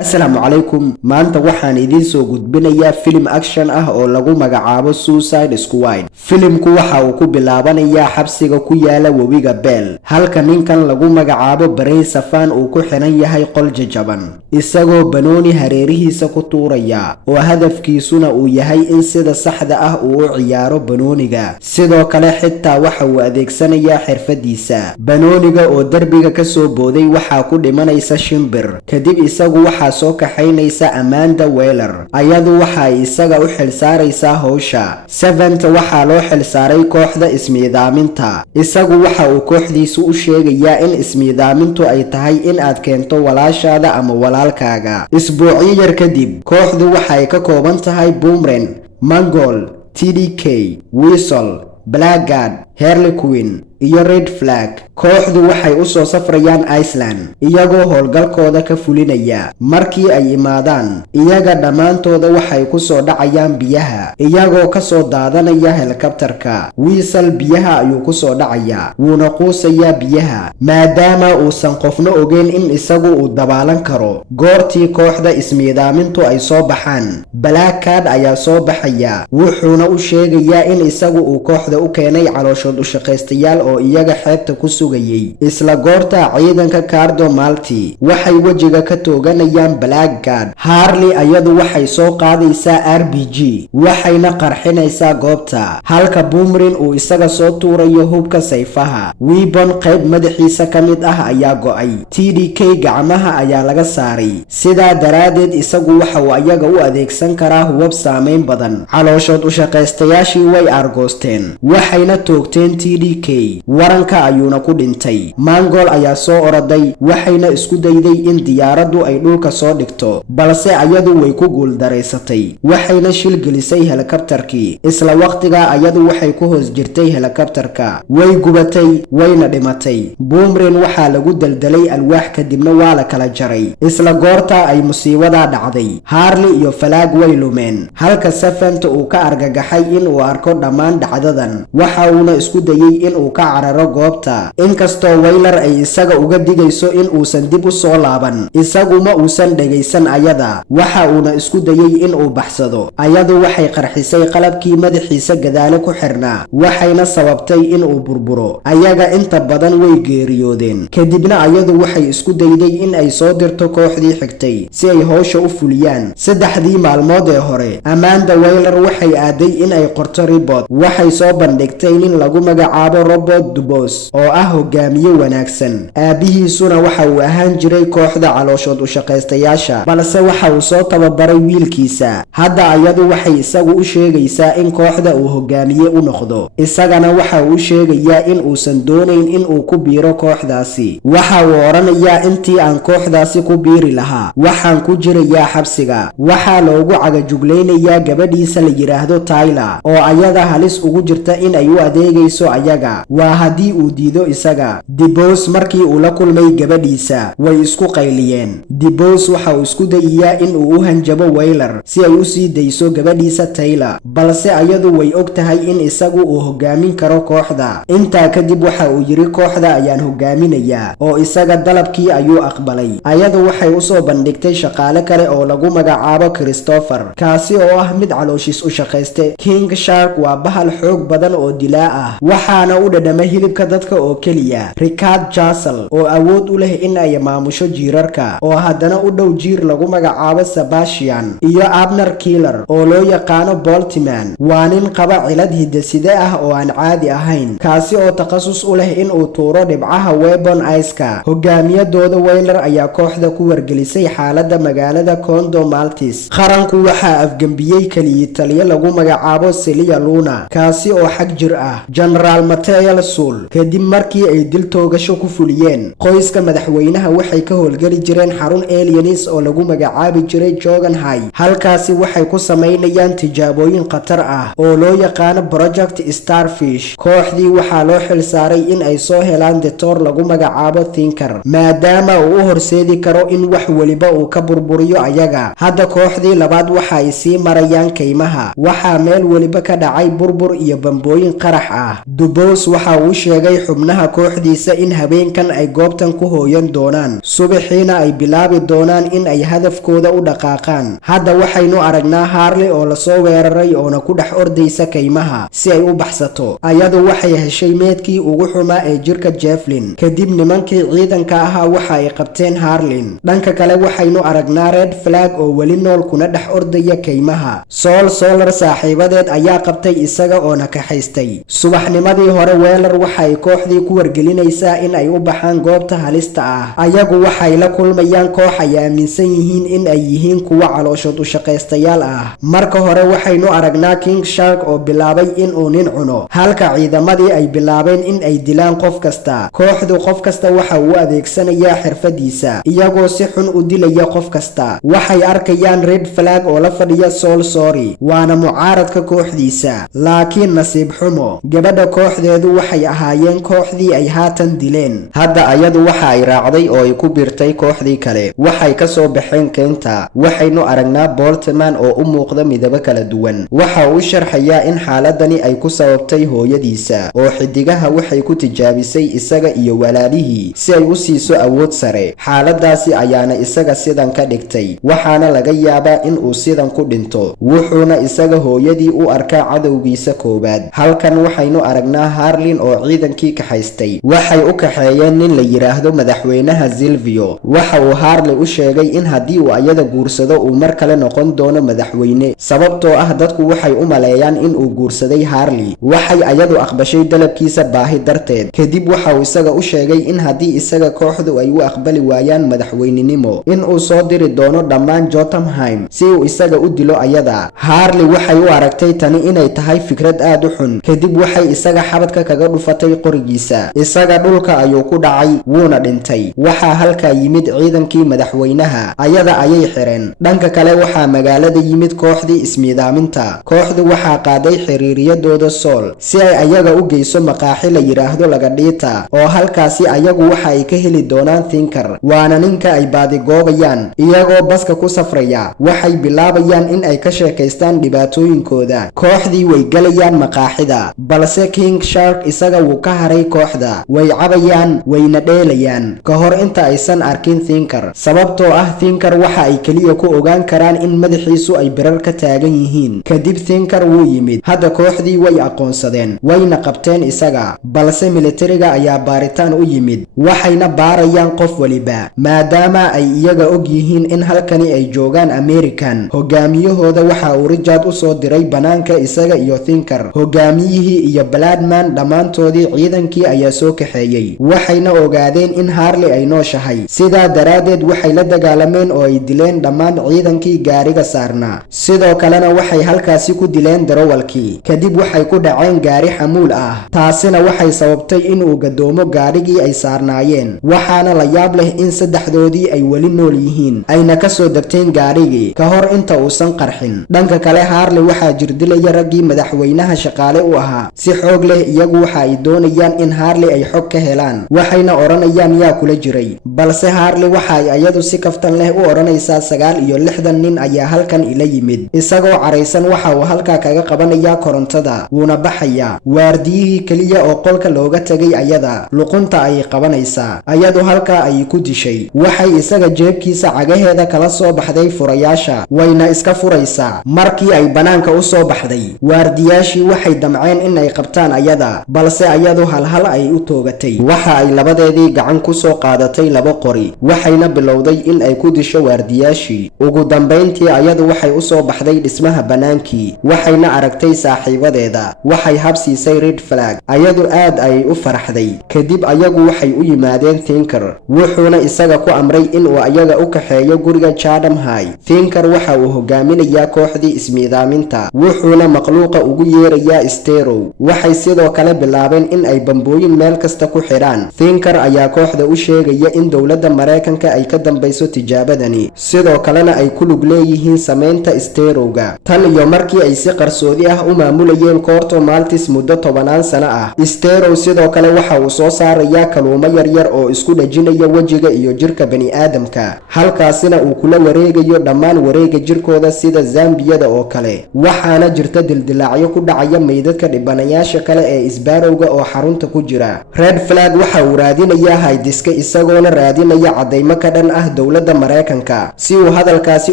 Assalaamu calaykum. Maanta waxaan idiin soo gudbinayaa film action ah oo lagu magacaabo Suicide Squad. Filimku waxa uu ku bilaabanayaa xabsiga ku yaala webiga Bell, halka ninkan lagu magacaabo Barry Safan uu ku xiran yahay qol jajaban, isagoo banooni hareerihiisa ku tuuraya, oo hadafkiisuna uu yahay in sida saxda ah uu u ciyaaro banooniga. Sidoo kale xitaa waxa uu adeegsanayaa xirfadiisa banooniga oo darbiga ka soo booday waxaa ku dhimanaysa shimbir. Kadib isagu waxa soo kaxaynaysa Amanda Waller, ayadu waxa ay isaga u xilsaaraysaa hawsha. Seventh waxaa loo xilsaaray kooxda ismiidaaminta. Isagu waxa uu kooxdiisu u sheegayaa in ismiidaamintu ay tahay in aad keento walaashaada ama walaalkaaga. Isbuucyo yar kadib, kooxdu waxa ay ka kooban tahay Boomerang, Mongol, TDK, Weasel, Blackguard, Harley Quinn iyo Red Flag. Kooxdu waxay u soo safrayaan Iceland iyagoo howlgalkooda ka fulinaya. Markii ay imaadaan, iyaga dhammaantooda waxay ku soo dhacayaan biyaha iyagoo ka soo daadanaya helikabtarka. Weasel biyaha ayuu ku soo dhacayaa, wuuna quusayaa biyaha maadaama uusan qofna ogeyn in isagu uu dabaalan karo. Goortii kooxda ismiidaamintu ay soo baxaan, Blackguard ayaa soo baxaya, wuxuuna u sheegayaa in isagu uu kooxda u keenay calooshood u shaqaystayaal oo iyaga xeebta ku sugayay. Isla goorta ciidanka Cardo Malti waxay wajiga ka tooganayaan Blackguard. Harley ayadu waxay soo qaadaysaa RPG waxayna qarxinaysaa goobta, halka Boomerang uu isaga soo tuurayo hubka sayfaha. Weapon qayb madaxiisa ka mid ah ayaa go'ay. TDK gacmaha ayaa laga saaray, sidaa daraadeed isagu waxa uu ayaga u adeegsan karaa hubab saameyn badan. Calooshood u shaqaystayaashii way argoosteen, waxayna toogteen TDK, waranka ayuuna ku dhintay. Mongol ayaa soo oroday, waxayna isku dayday in diyaaraddu ay dhulka soo dhigto, balse ayadu way ku guuldaraysatay, waxayna shil gelisay helikabtarkii. Isla waqtiga ayadu waxay ku hoos jirtay helikabtarka, way gubatay wayna dhimatay. Boomerang waxaa lagu daldalay alwaax kadibna waa la kala jaray. Isla goorta ay musiibada dhacday, Harley iyo Flag way lumeen, halka Seventh uu ka argagaxay in uu arko dhammaan dhacdadan. Waxa uuna isku dayay in uu ka cararo goobta, inkastoo Waller ay isaga uga digayso in uusan dib u soo laaban. Isagu ma uusan dhagaysan ayada, waxa uuna isku dayay in uu baxsado. Ayadu waxay qarxisay qalabkii madaxiisa gadaale ku xirnaa, waxayna sababtay in uu burburo. Ayaga inta badan way geeriyoodeen. Kadibna ayadu waxay isku dayday in ay soo dirto kooxdii xigtay si ay hawsha u fuliyaan. Saddexdii maalmood ee hore, Amanda Waller waxay aaday in ay qorto report. Waxay soo bandhigtay nin lagu magacaabo Robert Dubose oo ah hogaamiye wanaagsan. Aabihiisuna waxa uu ahaan jiray kooxda calooshood u shaqaystayaasha, balse waxa uu soo tababaray wiilkiisa. Hadda ayadu waxay isagu u sheegaysaa in kooxda uu hogaamiye u noqdo, isagana waxa uu sheegayaa in uusan doonayn in uu ku biiro kooxdaasi. Waxa uu oranayaa intii aan kooxdaasi ku biiri lahaa, waxaan ku jirayaa xabsiga. Waxaa loogu cagajuglaynayaa gabadhiisa la yiraahdo Tyler oo ayada halis ugu jirta in ay u adeegayso ayaga. Waa haddii uu diido isaga. Dubose markii uu la kulmay gabadhiisa, way isku qayliyeen. Dubose waxa uu isku dayayaa in uu u hanjabo Waller si ay u sii dayso gabadhiisa Tyler, balse ayadu way og tahay in isagu uu hogaamin karo kooxda. Intaa kadib waxa uu yiri kooxda ayaan hogaaminayaa, oo isaga dalabkii ayuu aqbalay. Ayadu waxay u soo bandhigtay shaqaale kale oo lagu magacaabo Christopher, kaasi oo ah mid calooshiis u shaqayste. King Shark waa bahal xoog badan oo dilaa ah, waxaana u dhadhama hilibka dadka oo keliya. Richard Jassel oo awood u leh in ay maamusho jiirarka, oo haddana u dhow jiir lagu magacaabo Sebastian. Iyo Abner Killer oo loo yaqaano Boltman, waa nin qaba cilad hidde-side ah oo aan caadi ahayn, kaasi oo takhasus u leh in uu tuuro dhibcaha Weapon Ice-ka. Hogaamiyadooda Waller ayaa kooxda ku wargelisay xaaladda magaalada Condo Maltese. Qaranku waxaa afgembiyey kaliya taliye lagu magacaabo Celia Luna, kaasi oo xag jir ah, General Mateo Sul. Kadib markii ay dil toogasho ku fuliyeen, qoyska madaxweynaha waxay ka howlgeli jireen xarun aliens oo lagu magacaabi jiray Jogan High. Halkaasi waxay ku samaynayaan tijaabooyin khatar ah oo loo yaqaano Project Starfish. Kooxdii waxaa loo xilsaaray in ay soo helaan detoor lagu magacaabo Thinker, maadaama uu u horseedi karo in wax waliba uu ka burburiyo ayaga. Hadda kooxdii labaad waxa ay sii marayaan kaymaha, waxaa meel waliba ka dhacay burbur iyo bambooyin qarax ah. ah. Dubose waxa uu sheegay xubnaha kooxdiisa in habeenkan ay goobtan ku hooyan doonaan, subaxiina ay bilaabi doonaan in ay hadafkooda u dhaqaaqaan. Hadda waxaynu aragnaa Harley oo lasoo weeraray oona ku dhex ordaysa kaymaha si ay u baxsato. Ayadu waxay heshay meedkii ugu xumaa ee jirka Jefflin. Kadib nimankii ciidanka ahaa waxa ay qabteen Harley. Dhanka kale waxaynu aragnaa Red Flag oo weli nool kuna dhex ordaya kaymaha. Solar saaxiibadeed ayaa qabtay isaga oona kaxaystay. Subaxnimadii hore Weller waxa ay kooxdii ku wargelinaysaa in ay u baxaan goobta halista ah. Ayagu waxay la kulmayaan koox ay aaminsan yihiin in ay yihiin kuwa calooshood u shaqaystayaal ah. Marka hore waxaynu aragnaa King Shark oo bilaabay in uu nin cuno, halka ciidamadii ay bilaabeen in ay dilaan qof kasta. Kooxdu qof kasta waxa uu adeegsanayaa xirfadiisa, iyagoo si xun u dilaya qof kasta. Waxay arkayaan Red Flag oo la fadhiya Sorry, waana mucaaradka kooxdiisa. Laakiin nasiib xumo, gabadha kooxdeedu waxay ahaayeen kooxdii ay haatan dileen. Hadda ayadu waxa ay raacday oo ay ku biirtay kooxdii kale. Waxay ka soo baxeen keenta. Waxaynu aragnaa Boltman oo u muuqda midabo kala duwan. Waxa uu sharxayaa in xaaladani ay ku sababtay hooyadiisa, oo xidigaha waxay ku tijaabisay isaga iyo walaalihii si ay u siiso awood sare. Xaaladaasi ayaana isaga sidan ka dhigtay, waxaana laga yaabaa in uu sidan ku dhinto. Wuxuuna isaga hooyadii u arkaa cadowgiisa koowaad. Halkan waxaynu aragnaa Harley oo ciidankii kaxaystay. Waxay u kaxeeyeen nin la yiraahdo madaxweynaha Silvio. Waxa uu Harley u sheegay in haddii uu ayada guursado uu mar kale noqon doono madaxweyne, sababtoo ah dadku waxay u maleeyaan in uu guursaday Harley. Waxay ayadu aqbashay dalabkiisa baahi darteed. Kadib waxa uu isaga u sheegay in haddii isaga kooxdu ay u aqbali waayaan madaxweynenimo, in uu soo diri doono dhammaan Jotunheim si uu isaga u dilo ayada. Harley waxay u aragtay tani inay tahay fikrad aad u xun. Kadib waxay isaga xabadka kaga dhufatay qorigiisa. Isaga dhulka ayuu ku dhacay, wuuna dhintay. Waxaa halkaa yimid ciidankii madaxweynaha, ayada ayay xireen. Dhanka kale waxaa magaalada yimid kooxdii ismiidaaminta. Kooxdu waxaa qaaday xiriiriyadooda Sol si ay ayaga u geyso maqaaxi la yiraahdo Lagadita, oo halkaasi ayagu waxa ay ka heli doonaan Thinker, waana ninka ay baadigoobayaan. Iyagoo baska ku safraya waxay bilaabayaan in ay ka sheekaystaan dhibaatooyinkooda. Kooxdii way galayaan maqaaxida, balse King Shark isaga wuu ka haray kooxda. Way cabayaan wayna dheelayaan ka hor inta aysan arkin Thinker, sababtoo ah Thinker waxa ay kaliya ku ogaan karaan in madaxiisu ay birar ka taagan yihiin. Kadib Thinker wuu yimid. Hadda kooxdii way aqoonsadeen, wayna qabteen isaga, balse militariga ayaa baaritaan u yimid. Waxayna baarayaan qof waliba, maadaama ay iyaga og yihiin in halkani ay joogaan American. Hogaamiyahooda waxa uu Richard u soo diray banaanka isaga iyo Thinker. Hogaamiyihii iyo Bloodman dhammaantoodii ciidankii ayaa soo kaxeeyay. Waxayna ogaadeen in Harley ay nooshahay. Sidaa daraadeed waxay la dagaalameen oo ay dileen dhammaan ciidankii gaariga saarnaa. Sidoo kalena waxay halkaasi ku dileen darawalkii. Kadib waxay ku dhaceen gaari xamuul ah. Taasina waxay sababtay in uu gadoomo gaarigii ay saarnaayeen. Waxaana la yaab leh in saddexdoodii ay weli nool yihiin, ayna ka soo degteen gaarigii ka hor inta uusan qarxin. Dhanka kale Harley waxaa jirdilaya raggii madaxweynaha shaqaale u ahaa si xoog leh. Iyagu waxa ay doonayaan in Harley ay xog ka helaan, waxayna oranayaan yaa kula jiray. Balse Harley waxa ay ayadu si kaftan leh u oranaysaa 69 nin ayaa halkan ila yimid. Isagoo caraysan waxa uu halkaa kaga qabanayaa korontada, wuuna baxayaa. Waardiyihii kaliya oo qolka looga tagay ayada luqunta ay qabanaysaa. Ayadu halkaa ay ku dishay. Waxay isaga jeebkiisa cagaheeda kala soo baxday furayaasha, wayna iska furaysaa. Markii ay banaanka u soo baxday, waardiyaashii waxay damceen in ay qabtaan ayada, balse ayadu halhal ay u toogatay. Waxa ay labadeedii gacan ku soo qaadatay laba qori, waxayna bilowday in ay ku disho waardiyaashii. Ugu dambeyntii ayadu waxay u soo baxday dhismaha banaankii, waxayna aragtay saaxiibadeeda. Waxay habsiisay Red Flag. Ayadu aad ay u faraxday. Kadib ayagu waxay u yimaadeen Thinker, wuxuuna isaga ku amray in uu ayaga u kaxeeyo guriga Chatham High. Thinker waxa uu hogaaminayaa kooxdii ismiidaaminta, wuxuuna makhluuqa ugu yeerayaa Sterow. Waxay sidoo kale bilaabeen in ay bambooyin meel kasta ku xidhaan. Thinker ayaa kooxda u sheegaya in dowladda Mareykanka ay ka dambayso tijaabadani, sidoo kalena ay ku lug leeyihiin sameynta Sterowga. Tan iyo markii ay si qarsoodi ah u maamulayeen Corto Maltese muddo 10 sano ah. Sterow sidoo kale waxa uu soo saarayaa kaluumo yaryar oo isku dhajinaya wejiga iyo jirka bani'aadamka, halkaasina uu kula wareegayo dhammaan wareega jirkooda sida zambiyada oo kale. Waxaana jirta dildilaacyo ku dhacaya meydadka dhibanayaasha geesiyaasha kale ee isbaarowga oo xarunta ku jira. Red Flag waxa uu raadinayaa haydiska isagoona raadinaya cadeymo ka dhan ah dowladda Mareykanka si uu hadalkaasi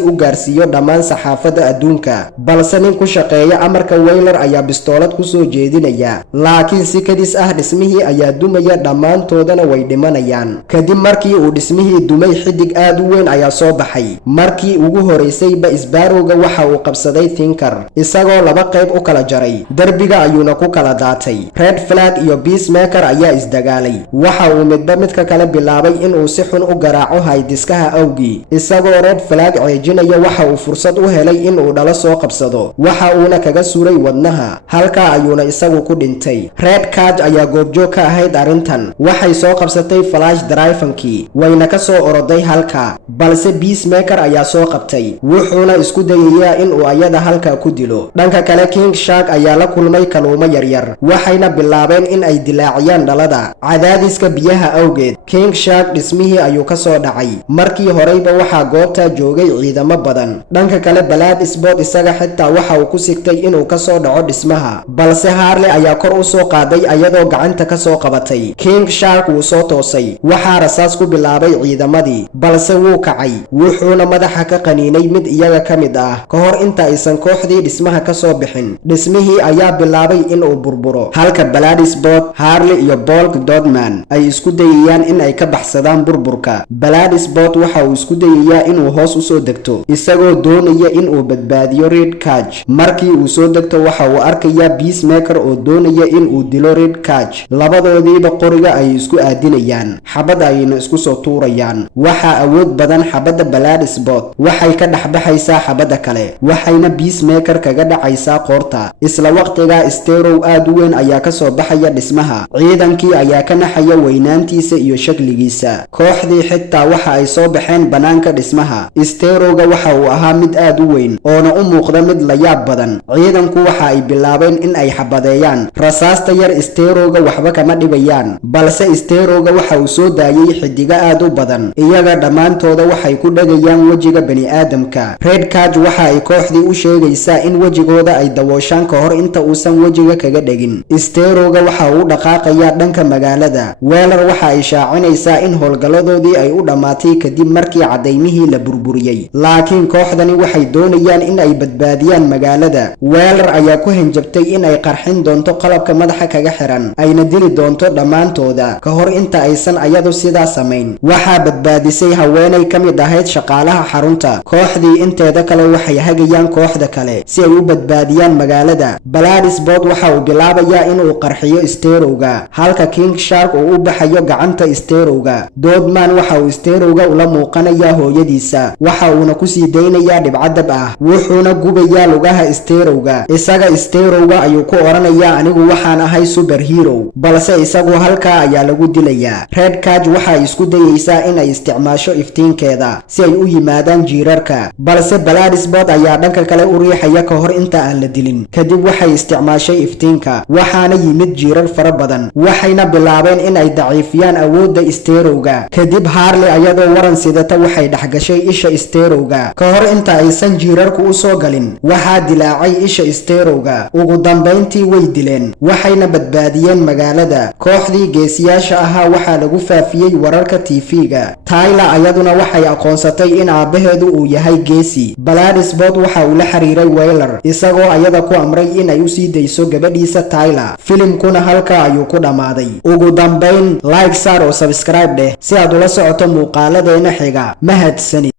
u gaarsiiyo dhammaan saxaafadda adduunka, balse nin ku shaqeeya amarka Weyler ayaa bistoolad ku soo jeedinaya, laakiin si kadis ah dhismihii ayaa dumaya, dhammaantoodana way dhimanayaan. Kadib markii uu dhismihii dumay, xidig aad u weyn ayaa soo baxay. Markii ugu horeysayba isbaarowga waxa uu qabsaday Thinker isagoo laba qayb u kala jaray, derbiga ayuuna ku kala daatay. Red Flag iyo Peacemaker ayaa isdagaalay, waxa uu midba midka kale bilaabay inuu si xun u garaaco haydiskaha awgii. Isagoo Red Flag ceejinaya waxa uu fursad u helay inuu dhalo soo qabsado, waxa uuna kaga suray wadnaha, halkaa ayuuna isagu ku dhintay. Red Cage ayaa goobjoog ka ahayd arrintan, waxay soo qabsatay flash drive-kii wayna ka soo oroday halka, balse Peacemaker ayaa soo qabtay, wuxuuna isku dayayaa inuu ayada halka ku dilo. Dhanka kale King Shark ayaa la kulmay kaluumo yaryar, waxayna bilaabeen in ay dilaaciyaan dhalada cadaadiska biyaha awgeed. King Shark dhismihii ayuu ka soo dhacay, markii horeyba waxaa goobta joogay ciidamo badan. Dhanka kale Bloodsport isaga xitaa waxa uu ku sigtay inuu ka soo dhaco dhismaha, balse Harley ayaa kor u soo qaaday ayadoo gacanta ka soo qabatay. King Shark wuu soo toosay, waxaa rasaas ku bilaabay ciidamadii, balse wuu kacay, wuxuuna madaxa ka qaniinay mid iyaga ka mid ah ka hor inta aysan kooxdii dhismaha ka soo bixin. Dhismihii ayaa bilaabay inuu burburo, halka Bloodsport, Harley iyo Bulk Dodman ay isku dayayaan in ay ka baxsadaan burburka. Bloodsport waxa uu isku dayayaa inuu hoos u soo degto isagoo doonaya inuu badbaadiyo Red Cage. Markii uu soo degto waxa uu arkayaa Peacemaker oo doonaya inuu dilo Red Cage. Labadoodiiba qoriga ay isku aadinayaan, xabad ayna isku soo tuurayaan. Waxaa awood badan xabadda Bloodsport, waxay ka dhaxbaxaysaa xabadda kale, waxayna Peacemaker kaga dhacaysaa qoorta. Isla waqtiga Sterow aad u weyn ayaa ka soo baxaya dhismaha, ciidankii ayaa ka naxaya weynaantiisa iyo shakligiisa. Kooxdii xitaa waxa ay soo baxeen banaanka dhismaha. Sterowga waxa uu ahaa mid aad u weyn oona u muuqda mid la yaab badan. Ciidanku waxa ay bilaabeen in ay xabadeeyaan, rasaasta yar Sterowga waxba kama dhibayaan, balse Sterowga waxa uu soo daayay xidiga aad u badan, iyaga dhammaantooda waxay ku dhagayaan wejiga bani'aadamka. Red Cage waxa ay kooxdii u sheegaysaa in wejigooda ay dawooshaan ka hor inta uusan wejiga kaga dhegin. Sterowga waxa uu dhaqaaqayaa dhanka magaalada. Weyler waxa ay shaacinaysaa in howlgalladoodii ay u dhammaatay kadib markii cadaymihii la burburiyey, laakiin kooxdani waxay doonayaan in ay badbaadiyaan magaalada. Weyler ayaa ku hanjabtay in ay qarxin doonto qalabka madaxa kaga xiran, ayna dili doonto dhammaantooda ka hor inta aysan ayadu sidaa samayn. Waxaa badbaadisay haweenay ka mid ahayd shaqaalaha xarunta. Kooxdii inteeda kale waxay hagayaan kooxda kale si ay u badbaadiyaan magaalada. Bloodsport waxa uu bilaabayaa inuu qarxiyo Sterowga, halka King Shark uu u baxayo gacanta Sterowga. Dodman waxa uu Sterowga ula muuqanayaa hooyadiisa, waxa uuna ku sii daynayaa dhibcadab ah, wuxuuna gubayaa lugaha Sterowga. Isaga Sterowga ayuu ku oranayaa anigu waxaan ahay superhero, balse isagu halkaa ayaa lagu dilayaa. Red Cage waxa ay isku dayaysaa in ay isticmaasho iftiinkeeda si ay u yimaadaan jiirarka, balse Bloodsport ayaa dhanka kale u riixaya ka hor inta aan la dilin. Kadib waxay isticmaashay iftiinka, waxaana yimid jiirar fara badan, waxayna bilaabeen in ay daciifiyaan awoodda Sterowga. Kadib Harley ayadoo waran sidata waxay dhexgashay isha Sterowga ka hor inta aysan jiirarku u soo galin. Waxaa dilaacay isha Sterowga, ugu dambeyntii way dileen, waxayna badbaadiyeen magaalada. Kooxdii geesiyaasha ahaa waxaa lagu faafiyey wararka TV-ga. Tyler ayaduna waxay aqoonsatay in aabaheedu uu yahay geesi. Bloodsport waxa uu la xiriiray Weyler isagoo ayada ku amray in ay u sii dayso gabadhiisa Tyler. Filimkuna halka ayuu ku dhammaaday. Ugu dambeyn like saar oo subscribe dheh si aad ula socoto muuqaaladeena xiga. Mahadsanid.